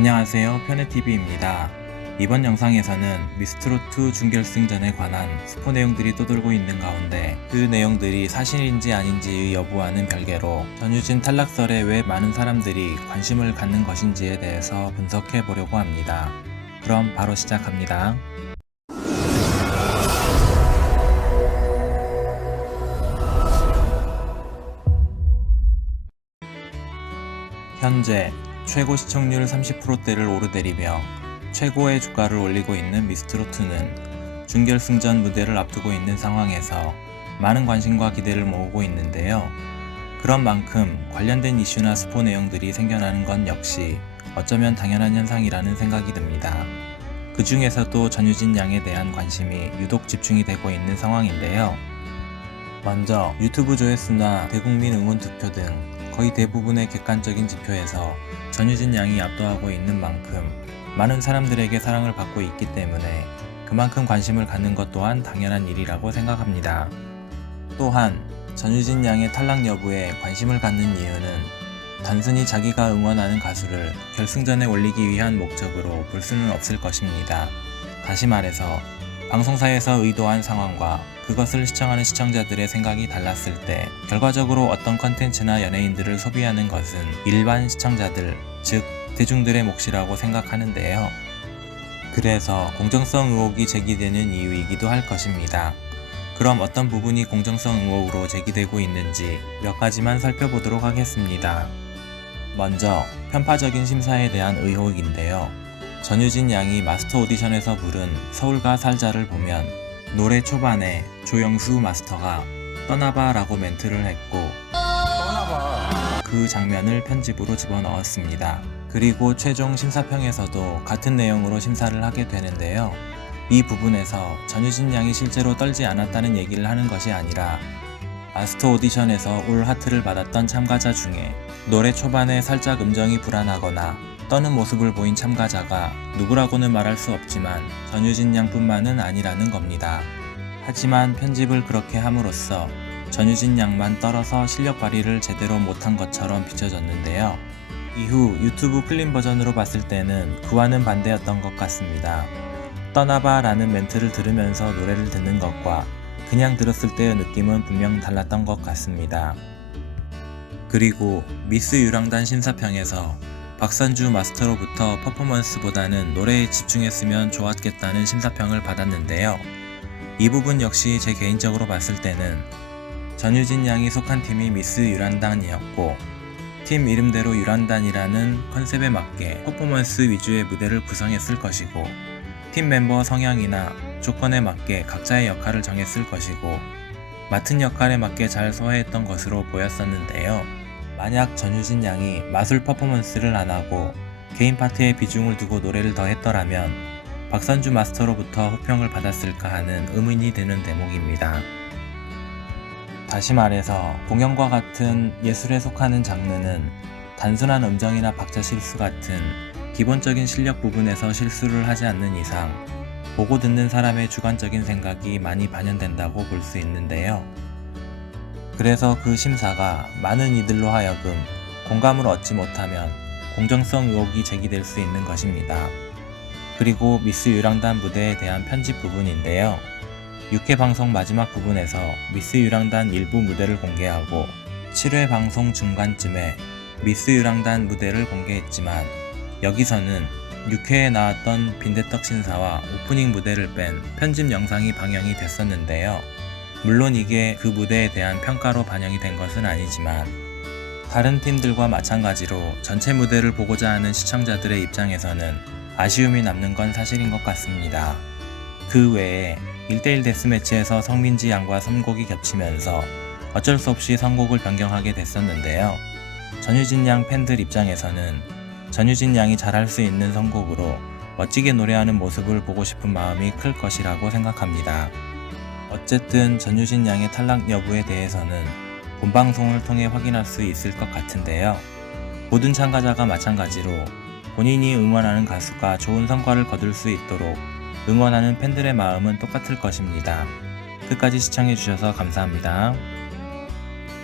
안녕하세요, 편의TV입니다. 이번 영상에서는 미스트롯2 준결승전에 관한 스포 내용들이 떠돌고 있는 가운데 그 내용들이 사실인지 아닌지의 여부와는 별개로 전유진 탈락설에 왜 많은 사람들이 관심을 갖는 것인지에 대해서 분석해 보려고 합니다. 그럼 바로 시작합니다. 현재 최고 시청률 30%대를 오르내리며 최고의 주가를 올리고 있는 미스트롯2는 준결승전 무대를 앞두고 있는 상황에서 많은 관심과 기대를 모으고 있는데요. 그런 만큼 관련된 이슈나 스포 내용들이 생겨나는 건 역시 어쩌면 당연한 현상이라는 생각이 듭니다. 그 중에서도 전유진 양에 대한 관심이 유독 집중이 되고 있는 상황인데요. 먼저 유튜브 조회수나 대국민 응원 투표 등 거의 대부분의 객관적인 지표에서 전유진 양이 압도하고 있는 만큼 많은 사람들에게 사랑을 받고 있기 때문에 그만큼 관심을 갖는 것 또한 당연한 일이라고 생각합니다. 또한 전유진 양의 탈락 여부에 관심을 갖는 이유는 단순히 자기가 응원하는 가수를 결승전에 올리기 위한 목적으로 볼 수는 없을 것입니다. 다시 말해서 방송사에서 의도한 상황과 그것을 시청하는 시청자들의 생각이 달랐을 때 결과적으로 어떤 컨텐츠나 연예인들을 소비하는 것은 일반 시청자들, 즉 대중들의 몫이라고 생각하는데요. 그래서 공정성 의혹이 제기되는 이유이기도 할 것입니다. 그럼 어떤 부분이 공정성 의혹으로 제기되고 있는지 몇 가지만 살펴보도록 하겠습니다. 먼저 편파적인 심사에 대한 의혹인데요. 전유진 양이 마스터 오디션에서 부른 서울가 살자를 보면 노래 초반에 조영수 마스터가 떠나봐 라고 멘트를 했고 그 장면을 편집으로 집어넣었습니다. 그리고 최종 심사평에서도 같은 내용으로 심사를 하게 되는데요. 이 부분에서 전유진 양이 실제로 떨지 않았다는 얘기를 하는 것이 아니라 마스터 오디션에서 올 하트를 받았던 참가자 중에 노래 초반에 살짝 음정이 불안하거나 떠는 모습을 보인 참가자가 누구라고는 말할 수 없지만 전유진 양뿐만은 아니라는 겁니다. 하지만 편집을 그렇게 함으로써 전유진 양만 떨어서 실력 발휘를 제대로 못한 것처럼 비춰졌는데요. 이후 유튜브 클린 버전으로 봤을 때는 그와는 반대였던 것 같습니다. 떠나봐 라는 멘트를 들으면서 노래를 듣는 것과 그냥 들었을 때의 느낌은 분명 달랐던 것 같습니다. 그리고 미스 유랑단 심사평에서 박선주 마스터로부터 퍼포먼스보다는 노래에 집중했으면 좋았겠다는 심사평을 받았는데요. 이 부분 역시 제 개인적으로 봤을 때는 전유진 양이 속한 팀이 미스 유란단이었고 팀 이름대로 유란단이라는 컨셉에 맞게 퍼포먼스 위주의 무대를 구성했을 것이고 팀 멤버 성향이나 조건에 맞게 각자의 역할을 정했을 것이고 맡은 역할에 맞게 잘 소화했던 것으로 보였었는데요. 만약 전유진 양이 마술 퍼포먼스를 안하고 개인 파트에 비중을 두고 노래를 더 했더라면 박선주 마스터로부터 호평을 받았을까 하는 의문이 드는 대목입니다. 다시 말해서 공연과 같은 예술에 속하는 장르는 단순한 음정이나 박자 실수 같은 기본적인 실력 부분에서 실수를 하지 않는 이상 보고 듣는 사람의 주관적인 생각이 많이 반영된다고 볼 수 있는데요. 그래서 그 심사가 많은 이들로 하여금 공감을 얻지 못하면 공정성 의혹이 제기될 수 있는 것입니다. 그리고 미스 유랑단 무대에 대한 편집 부분인데요. 6회 방송 마지막 부분에서 미스 유랑단 일부 무대를 공개하고 7회 방송 중간쯤에 미스 유랑단 무대를 공개했지만 여기서는 6회에 나왔던 빈대떡 신사와 오프닝 무대를 뺀 편집 영상이 방영이 됐었는데요. 물론 이게 그 무대에 대한 평가로 반영이 된 것은 아니지만 다른 팀들과 마찬가지로 전체 무대를 보고자 하는 시청자들의 입장에서는 아쉬움이 남는 건 사실인 것 같습니다. 그 외에 1대1 데스매치에서 성민지 양과 선곡이 겹치면서 어쩔 수 없이 선곡을 변경하게 됐었는데요. 전유진 양 팬들 입장에서는 전유진 양이 잘할 수 있는 선곡으로 멋지게 노래하는 모습을 보고 싶은 마음이 클 것이라고 생각합니다. 어쨌든 전유진 양의 탈락 여부에 대해서는 본방송을 통해 확인할 수 있을 것 같은데요. 모든 참가자가 마찬가지로 본인이 응원하는 가수가 좋은 성과를 거둘 수 있도록 응원하는 팬들의 마음은 똑같을 것입니다. 끝까지 시청해주셔서 감사합니다.